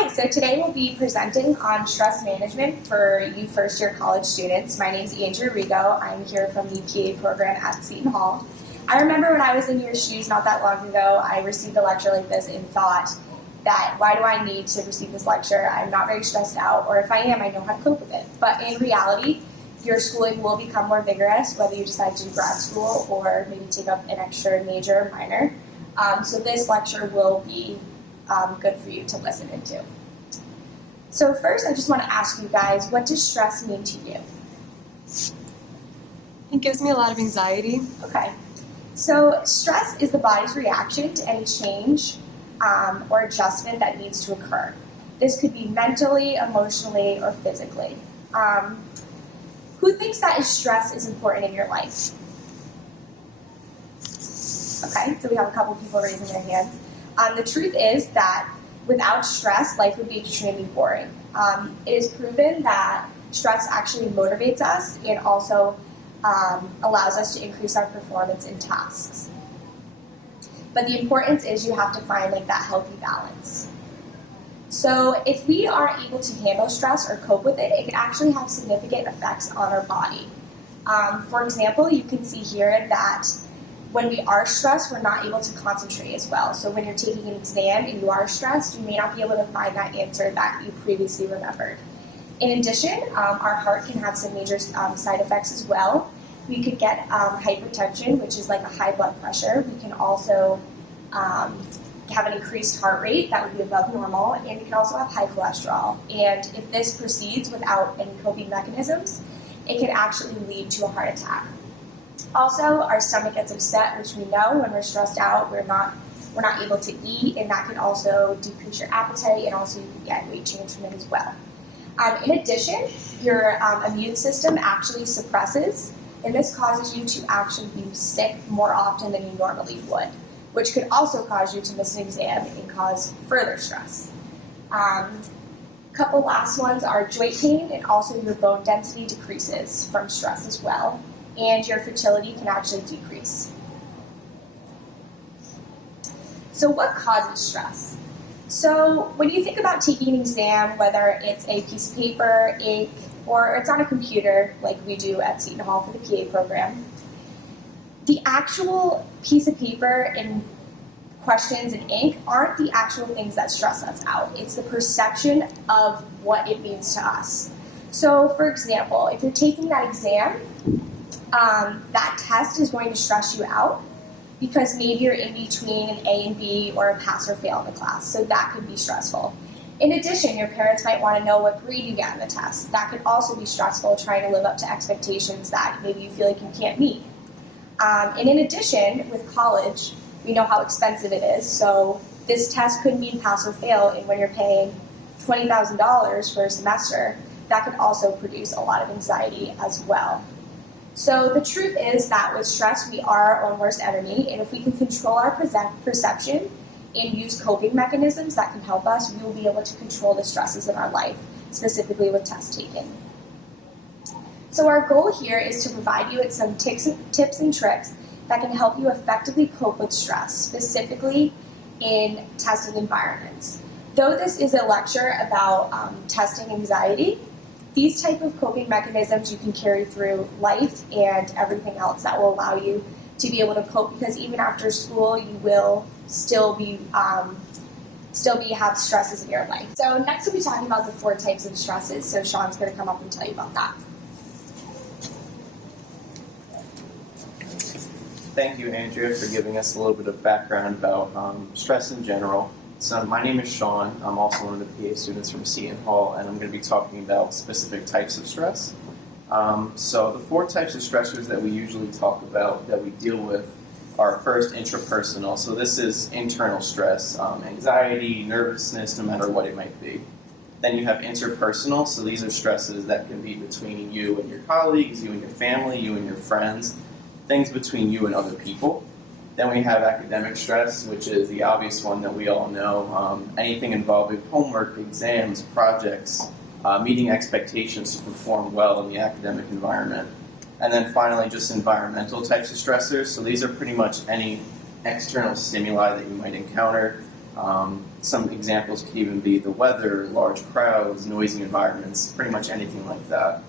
Hi, so today we'll be presenting on stress management for you first-year college students. My name is Andrea Rigo. I'm here from the PA program at Seton Hall. I remember when I was in your shoes not that long ago, I received a lecture like this and thought that why do I need to receive this lecture? I'm not very stressed out, or if I am, I know how to cope with it. But in reality, your schooling will become more vigorous, whether you decide to do grad school or maybe take up an extra major or minor. So this lecture will be good for you to listen into. So first, I just want to ask you guys, what does stress mean to you? It gives me a lot of anxiety. Okay. So stress is the body's reaction to any change or adjustment that needs to occur. This could be mentally, emotionally, or physically. Who thinks that stress is important in your life? Okay, so we have a couple people raising their hands. The truth is that without stress, life would be extremely boring. It is proven that stress actually motivates us and also allows us to increase our performance in tasks. But the importance is you have to find that healthy balance. So if we are able to handle stress or cope with it, it can actually have significant effects on our body. For example, you can see here that when we are stressed, we're not able to concentrate as well. So when you're taking an exam and you are stressed, you may not be able to find that answer that you previously remembered. In addition, our heart can have some major side effects as well. We could get hypertension, which is like a high blood pressure. We can also have an increased heart rate that would be above normal, and we can also have high cholesterol. And if this proceeds without any coping mechanisms, it can actually lead to a heart attack. Also, our stomach gets upset, which we know when we're stressed out, we're not able to eat, and that can also decrease your appetite, and also you can get weight change from it as well. In addition, your immune system actually suppresses, and this causes you to actually be sick more often than you normally would, which could also cause you to miss an exam and cause further stress. Couple last ones are joint pain, and also your bone density decreases from stress as well, and your fertility can actually decrease. So what causes stress? So when you think about taking an exam, whether it's a piece of paper, ink, or it's on a computer like we do at Seton Hall for the PA program, the actual piece of paper and questions and ink aren't the actual things that stress us out. It's the perception of what it means to us. So for example, if you're taking that exam, that test is going to stress you out because maybe you're in between an A and B or a pass or fail in the class, so that could be stressful. In addition, your parents might want to know what grade you get in the test. That could also be stressful, trying to live up to expectations that maybe you feel like you can't meet. And in addition, with college, we know how expensive it is, so this test could mean pass or fail, and when you're paying $20,000 for a semester, that could also produce a lot of anxiety as well. So the truth is that with stress, we are our own worst enemy, and if we can control our perception and use coping mechanisms that can help us, we will be able to control the stresses in our life, specifically with test taking. So our goal here is to provide you with some tips and tricks that can help you effectively cope with stress, specifically in testing environments. Though this is a lecture about testing anxiety, these type of coping mechanisms you can carry through life and everything else that will allow you to be able to cope, because even after school you will still have stresses in your life. So next we'll be talking about the 4 types of stresses, so Sean's going to come up and tell you about that. Thank you, Andrea, for giving us a little bit of background about stress in general. So my name is Sean. I'm also one of the PA students from Seton Hall, and I'm going to be talking about specific types of stress. So the 4 types of stressors that we usually talk about, that we deal with, are first intrapersonal. So this is internal stress, anxiety, nervousness, no matter what it might be. Then you have interpersonal, so these are stresses that can be between you and your colleagues, you and your family, you and your friends, things between you and other people. Then we have academic stress, which is the obvious one that we all know. Anything involving homework, exams, projects, meeting expectations to perform well in the academic environment. And then finally, just environmental types of stressors. So these are pretty much any external stimuli that you might encounter. Some examples could even be the weather, large crowds, noisy environments, pretty much anything like that.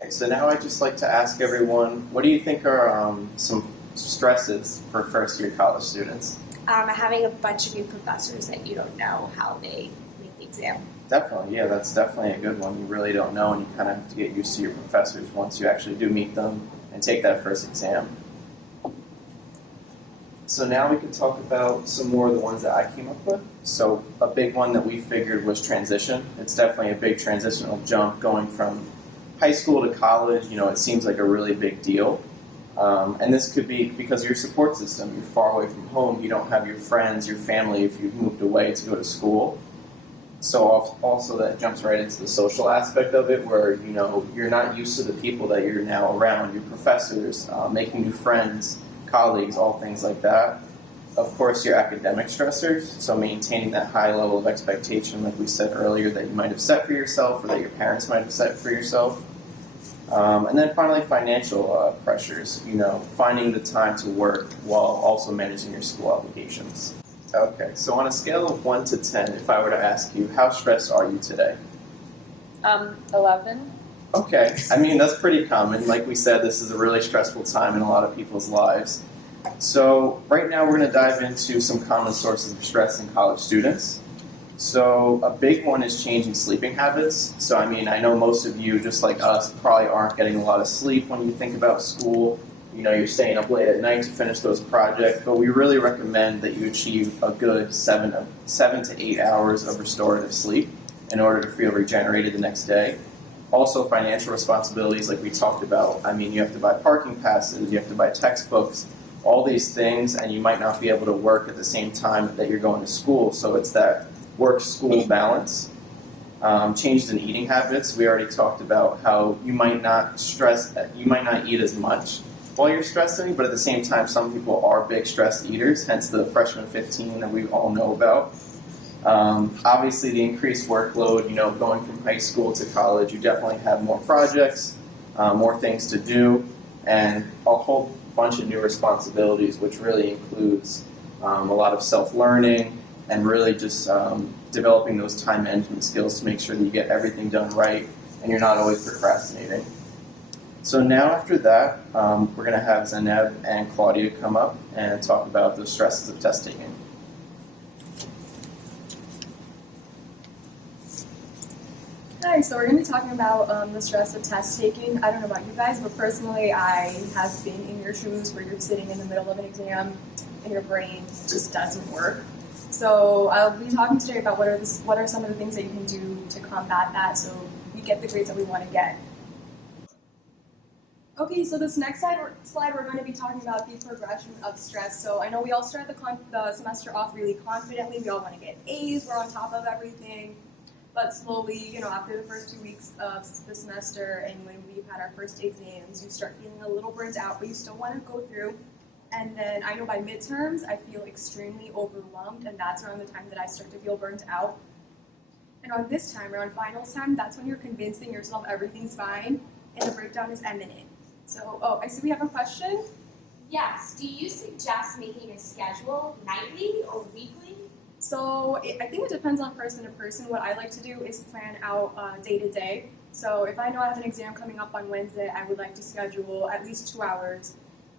Okay, so now I'd just like to ask everyone, what do you think are some stresses for first-year college students? Having a bunch of new professors that you don't know how they make the exam. Definitely, yeah, that's definitely a good one. You really don't know, and you kind of have to get used to your professors once you actually do meet them and take that first exam. So now we can talk about some more of the ones that I came up with. So a big one that we figured was transition. It's definitely a big transitional jump going from high school to college. You know, it seems like a really big deal. And this could be because of your support system. You're far away from home. You don't have your friends, your family if you've moved away to go to school. So also that jumps right into the social aspect of it where, you know, you're not used to the people that you're now around, your professors, making new friends, colleagues, all things like that. Of course, your academic stressors, so maintaining that high level of expectation, like we said earlier, that you might have set for yourself or that your parents might have set for yourself. And then finally, financial pressures, you know, finding the time to work while also managing your school obligations. Okay, so on a scale of 1 to 10, if I were to ask you, how stressed are you today? 11. Okay, I mean, that's pretty common. Like we said, this is a really stressful time in a lot of people's lives. So right now we're going to dive into some common sources of stress in college students. So a big one is changing sleeping habits. So I mean, I know most of you, just like us, probably aren't getting a lot of sleep when you think about school. You know, you're staying up late at night to finish those projects, but we really recommend that you achieve a good 7 to 8 hours of restorative sleep in order to feel regenerated the next day. Also, financial responsibilities, like we talked about. I mean, you have to buy parking passes, you have to buy textbooks, all these things, and you might not be able to work at the same time that you're going to school. So it's that work-school balance. Changes in eating habits. We already talked about how you might not eat as much while you're stressing, but at the same time, some people are big stress eaters, hence the freshman 15 that we all know about. Obviously, the increased workload, you know, going from high school to college, you definitely have more projects, more things to do, and a whole bunch of new responsibilities, which really includes a lot of self-learning and really just developing those time management skills to make sure that you get everything done right and you're not always procrastinating. So now after that, we're going to have Zainab and Claudia come up and talk about the stresses of test taking. Hi, so we're going to be talking about the stress of test taking. I don't know about you guys, but personally, I have been in your shoes where you're sitting in the middle of an exam and your brain just doesn't work. So I'll be talking today about what are some of the things that you can do to combat that so we get the grades that we want to get. Okay, so this next slide we're going to be talking about the progression of stress. So I know we all start the semester off really confidently. We all want to get A's. We're on top of everything. But slowly, you know, after the first 2 weeks of the semester and when we've had our first exams, you start feeling a little burnt out, but you still want to go through. And then I know by midterms, I feel extremely overwhelmed, and that's around the time that I start to feel burnt out. And on this time, around finals time, that's when you're convincing yourself everything's fine, and the breakdown is imminent. So, I see we have a question. Yes. Do you suggest making a schedule nightly or weekly? So I think it depends on person to person. What I like to do is plan out day to day. So if I know I have an exam coming up on Wednesday, I would like to schedule at least 2 hours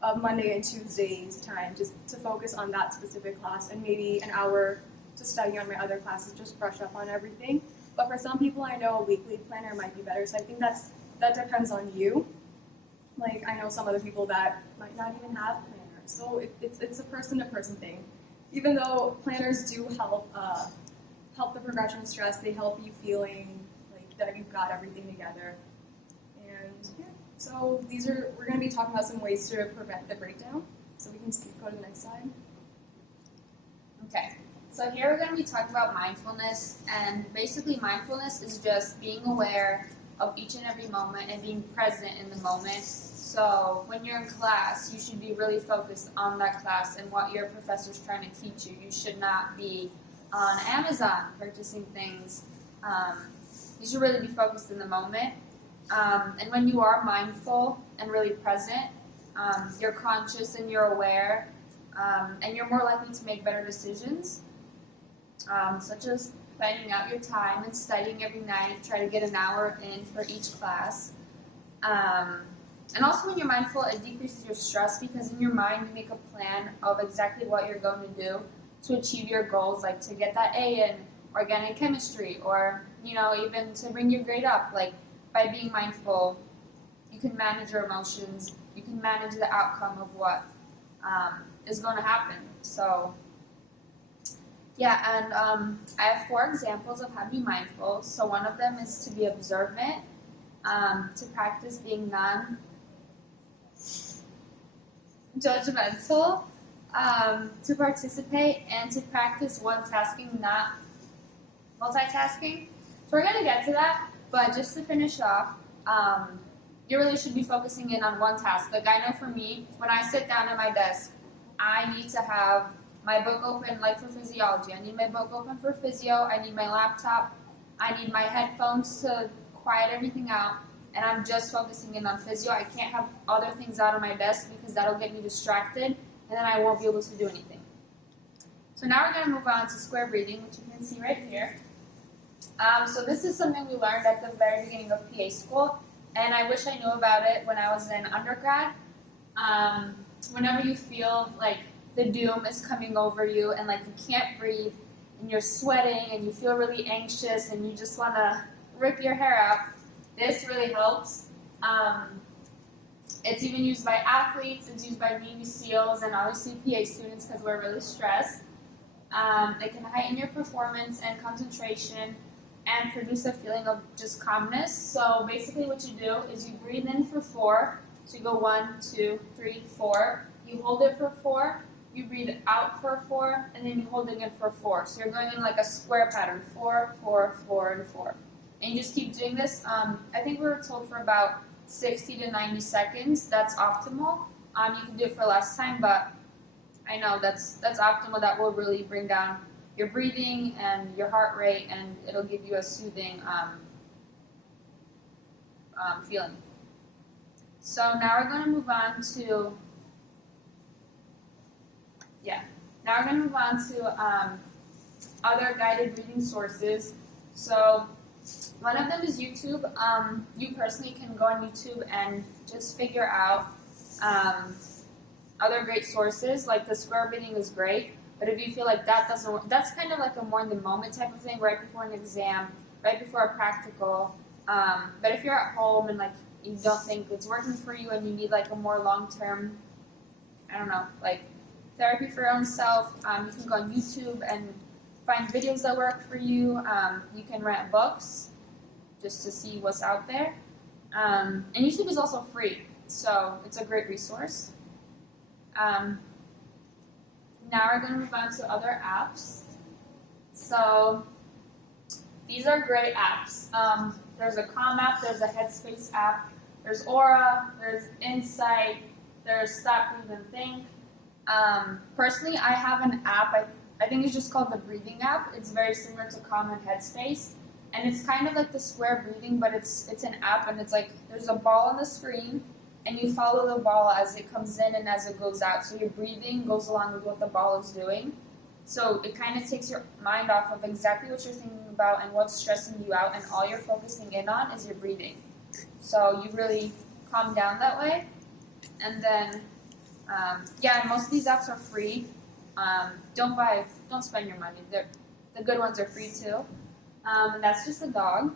of Monday and Tuesday's time just to focus on that specific class and maybe an hour to study on my other classes, just brush up on everything. But for some people, I know a weekly planner might be better. So I think that depends on you. Like I know some other people that might not even have planners. So it's a person-to-person thing. Even though planners do help the progression of stress, they help you feeling like that you've got everything together. And yeah, so we're going to be talking about some ways to prevent the breakdown. So we can go to the next slide. Okay, so here we're going to be talking about mindfulness, and basically mindfulness is just being aware of each and every moment and being present in the moment. So when you're in class, you should be really focused on that class and what your professor's trying to teach you. You should not be on Amazon purchasing things. You should really be focused in the moment. And when you are mindful and really present, you're conscious and you're aware, and you're more likely to make better decisions. such as planning out your time and studying every night. Try to get an hour in for each class. And also, when you're mindful, it decreases your stress because in your mind you make a plan of exactly what you're going to do to achieve your goals, like to get that A in organic chemistry, or even to bring your grade up. Like by being mindful, you can manage your emotions. You can manage the outcome of what is going to happen. So, yeah, and I have 4 examples of how to be mindful. So one of them is to be observant, to practice being non-judgmental, to participate, and to practice one tasking, not multitasking. So we're going to get to that, but just to finish off, you really should be focusing in on one task. Like I know for me, when I sit down at my desk, I need to have my book open, like for physiology. I need my book open for physio. I need my laptop. I need my headphones to quiet everything out. And I'm just focusing in on physio. I can't have other things out on my desk because that'll get me distracted, and then I won't be able to do anything. So now we're going to move on to square breathing, which you can see right here. So this is something we learned at the very beginning of PA school, and I wish I knew about it when I was in undergrad. Whenever you feel like the doom is coming over you and like you can't breathe and you're sweating and you feel really anxious and you just want to rip your hair out, this really helps. It's even used by athletes, it's used by Navy SEALs, and obviously PA students because we're really stressed. It can heighten your performance and concentration and produce a feeling of just calmness. So basically what you do is you breathe in for 4. So you go 1, 2, 3, 4. You hold it for 4. You breathe out for 4, and then you hold it in for 4. So you're going in like a square pattern: 4, 4, 4, and 4. And you just keep doing this. I think we were told for about 60 to 90 seconds. That's optimal. You can do it for less time, but I know that's optimal. That will really bring down your breathing and your heart rate, and it'll give you a soothing feeling. So now we're going to move on to other guided breathing sources. So one of them is YouTube. You personally can go on YouTube and just figure out other great sources. Like the square breathing is great, but if you feel like that doesn't work, that's kind of like a more in the moment type of thing, right before an exam, right before a practical. But if you're at home and like you don't think it's working for you and you need like a more long-term, like therapy for your own self, you can go on YouTube and find videos that work for you. You can rent books just to see what's out there. And YouTube is also free, so it's a great resource. Now we're going to move on to other apps. So these are great apps. There's a Calm app, there's a Headspace app, there's Aura, there's Insight, there's Stop, Breathe, and Think. Personally, I have an app, I think it's just called the Breathing app. It's very similar to Calm and Headspace. And it's kind of like the square breathing, but it's an app, and it's like there's a ball on the screen, and you follow the ball as it comes in and as it goes out. So your breathing goes along with what the ball is doing. So it kind of takes your mind off of exactly what you're thinking about and what's stressing you out, and all you're focusing in on is your breathing. So you really calm down that way. And then, most of these apps are free. Don't spend your money. The good ones are free too. And that's just a dog.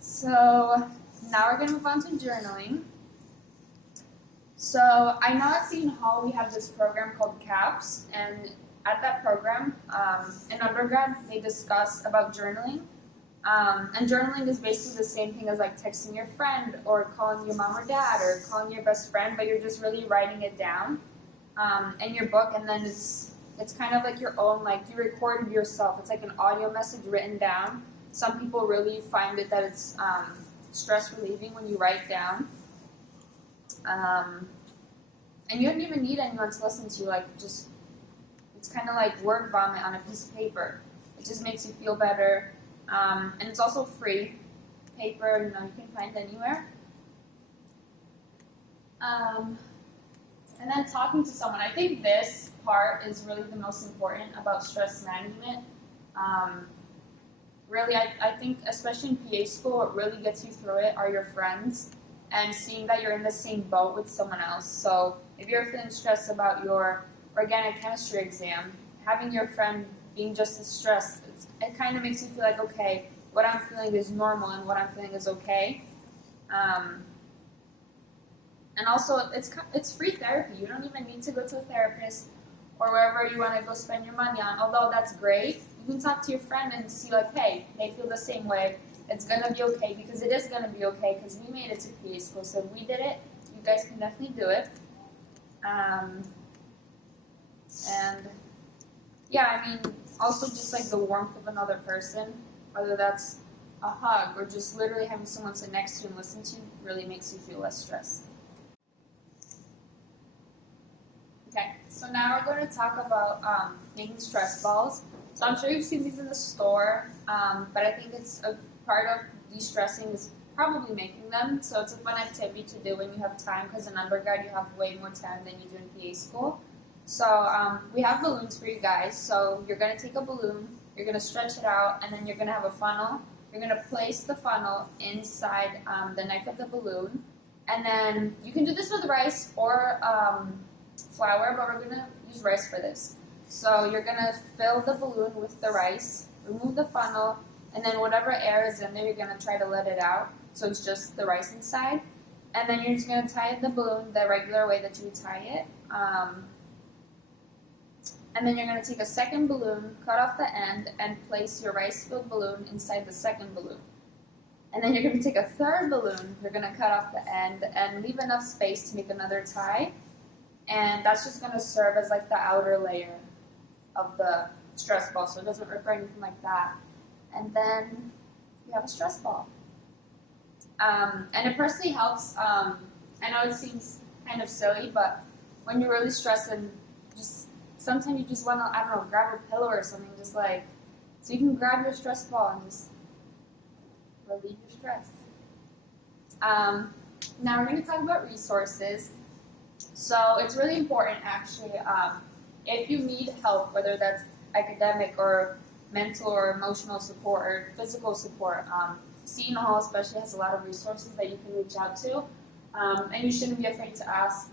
So now we're going to move on to journaling. So I know at Seton Hall we have this program called CAPS, and at that program, in undergrad, they discuss about journaling. And journaling is basically the same thing as like texting your friend or calling your mom or dad or calling your best friend, but you're just really writing it down in your book, and then it's kind of like your own, like you recorded yourself. It's like an audio message written down. Some people really find it that it's stress relieving when you write down. And you don't even need anyone to listen to you. Like just, it's kind of like word vomit on a piece of paper. It just makes you feel better. And it's also free. Paper, you can find anywhere. And And then talking to someone. I think this part is really the most important about stress management. Really, I think, especially in PA school, what really gets you through it are your friends and seeing that you're in the same boat with someone else. So if you're feeling stressed about your organic chemistry exam, having your friend being just as stressed, it kind of makes you feel like, okay, what I'm feeling is normal and what I'm feeling is okay. And also, it's free therapy. You don't even need to go to a therapist or wherever you want to go spend your money on. Although that's great, you can talk to your friend and see like, hey, they feel the same way. It's gonna be okay, because it is gonna be okay, because we made it to PA school. So if we did it, you guys can definitely do it. And yeah, I mean, also just like the warmth of another person, whether that's a hug or just literally having someone sit next to you and listen to you, really makes you feel less stressed. Okay, so now we're going to talk about making stress balls. So I'm sure you've seen these in the store, but I think it's a part of de-stressing is probably making them. So it's a fun activity to do when you have time, because in undergrad you have way more time than you do in PA school. So we have balloons for you guys. So you're going to take a balloon, you're going to stretch it out, and then you're going to have a funnel. You're going to place the funnel inside the neck of the balloon. And then you can do this with rice or flour, but we're going to use rice for this. So you're going to fill the balloon with the rice, remove the funnel, and then whatever air is in there, you're going to try to let it out. So it's just the rice inside. And then you're just going to tie the balloon the regular way that you would tie it. And then you're going to take a second balloon, cut off the end, and place your rice-filled balloon inside the second balloon. And then you're going to take a third balloon, you're going to cut off the end, and leave enough space to make another tie. And that's just going to serve as like the outer layer of the stress ball, so it doesn't rip or anything like that. And then you have a stress ball. And it personally helps. I know it seems kind of silly, but when you're really stressed and just sometimes you just want to, I don't know, grab a pillow or something, just like, so you can grab your stress ball and just relieve your stress. Now we're going to talk about resources. So it's really important, actually, if you need help, whether that's academic or mental or emotional support or physical support, Seton Hall especially has a lot of resources that you can reach out to, and you shouldn't be afraid to ask.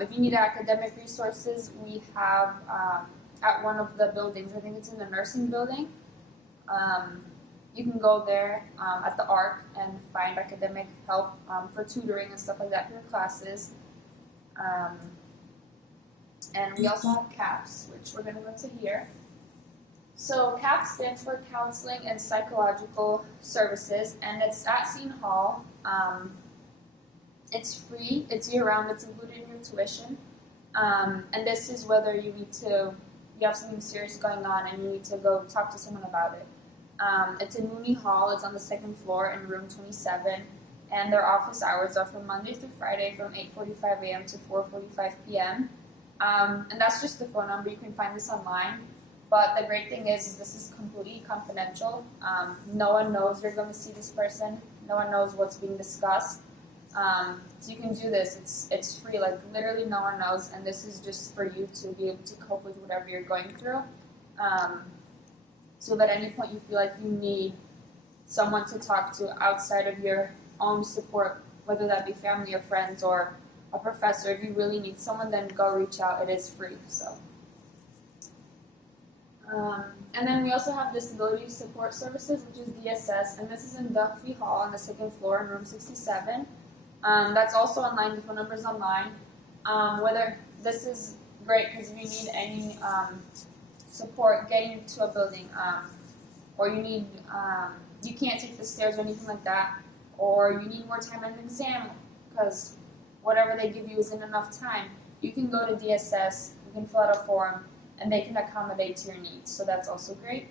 If you need academic resources, we have at one of the buildings, I think it's in the nursing building, you can go there at the ARC and find academic help for tutoring and stuff like that for your classes. And we also have CAPS, which we're going to go to here. So CAPS stands for Counseling and Psychological Services, and it's at Seton Hall. It's free, it's year-round, it's included in your tuition. And this is whether you have something serious going on and you need to go talk to someone about it. It's in Mooney Hall, it's on the second floor in room 27, and their office hours are from Monday through Friday from 8:45 a.m. to 4:45 p.m. And that's just the phone number, you can find this online. But the great thing is this is completely confidential. No one knows you're going to see this person, no one knows what's being discussed. So you can do this, it's free, like literally no one knows, and this is just for you to be able to cope with whatever you're going through. So that at any point you feel like you need someone to talk to outside of your own support, whether that be family or friends or a professor, if you really need someone, then go reach out, it is free. So. And then we also have Disability Support Services, which is DSS, and this is in Duffy Hall on the second floor in room 67. That's also online, the phone number is online. Whether this is great because if you need any support getting to a building, or you need you can't take the stairs or anything like that, or you need more time on an exam because whatever they give you isn't enough time, you can go to DSS, you can fill out a form, and they can accommodate to your needs, so that's also great.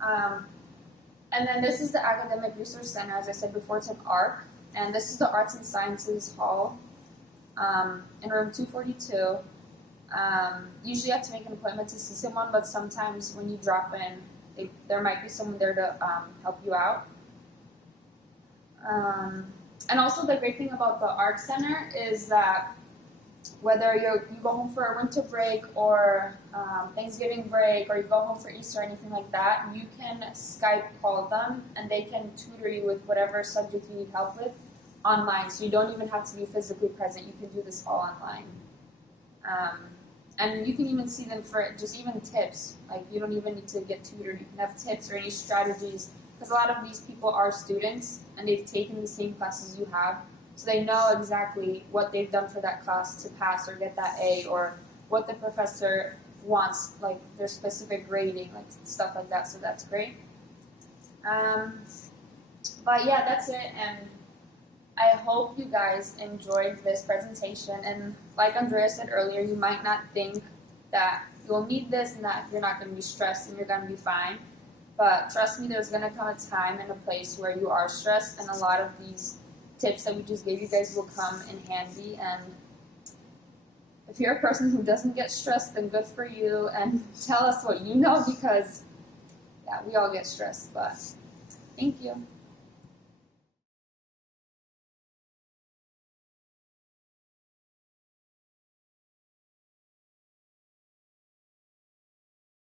And then this is the Academic Resource Center, as I said before, it's an ARC, and this is the Arts and Sciences Hall in room 242. Usually you have to make an appointment to see someone, but sometimes when you drop in, there might be someone there to help you out. And also the great thing about the Art Center is that whether you go home for a winter break or Thanksgiving break, or you go home for Easter or anything like that, you can Skype call them and they can tutor you with whatever subject you need help with online. So you don't even have to be physically present. You can do this all online. And you can even see them for just even tips. Like, you don't even need to get tutored. You can have tips or any strategies, because a lot of these people are students and they've taken the same classes you have. So they know exactly what they've done for that class to pass or get that A, or what the professor wants, like their specific grading, like stuff like that. So that's great. But yeah, that's it. And I hope you guys enjoyed this presentation. And like Andrea said earlier, you might not think that you'll need this and that you're not going to be stressed and you're going to be fine. But trust me, there's going to come a time and a place where you are stressed, and a lot of these tips that we just gave you guys will come in handy. And if you're a person who doesn't get stressed, then good for you, and tell us what you know, because yeah, we all get stressed. But thank you.